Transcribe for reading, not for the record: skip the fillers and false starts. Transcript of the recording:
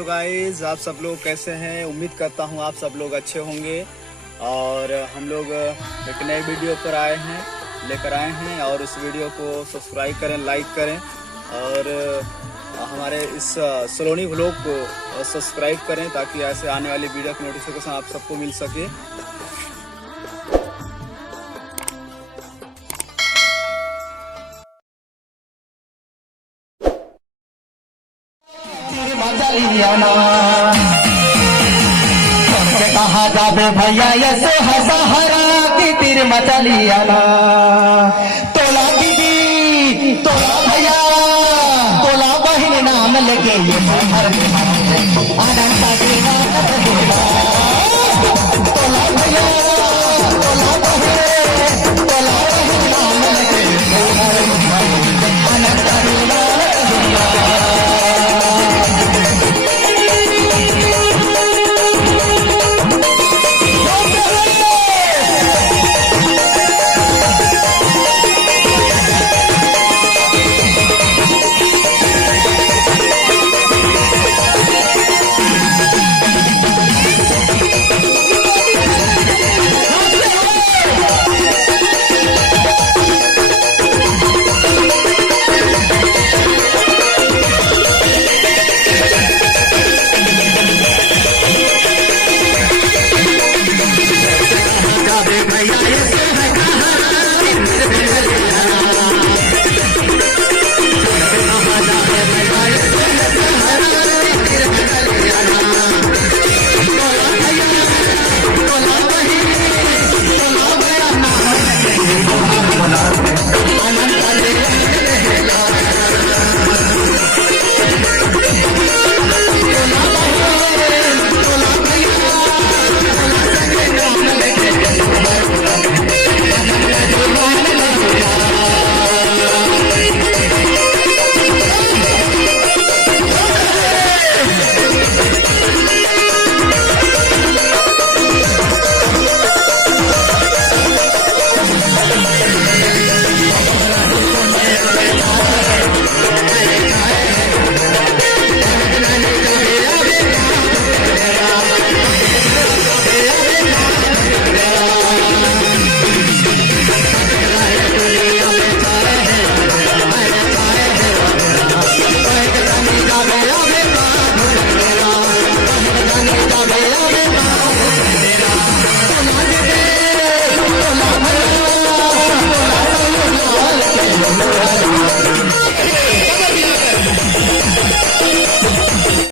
Hello guys, आप सब लोग कैसे हैं? उम्मीद करता हूं आप सब लोग अच्छे होंगे। और हम लोग एक नए वीडियो पर लेकर आए हैं और उस वीडियो को सब्सक्राइब करें, लाइक करें और हमारे इस सलोनी व्लॉग को सब्सक्राइब करें ताकि ऐसे आने वाली वीडियो की नोटिफिकेशन आप सबको मिल सके। कहा जाबे भैया ऐसे हसहरा की तीर मचलियाना। तोला दीदी, तोला भैया, तोला बहन नाम लेके ये घर में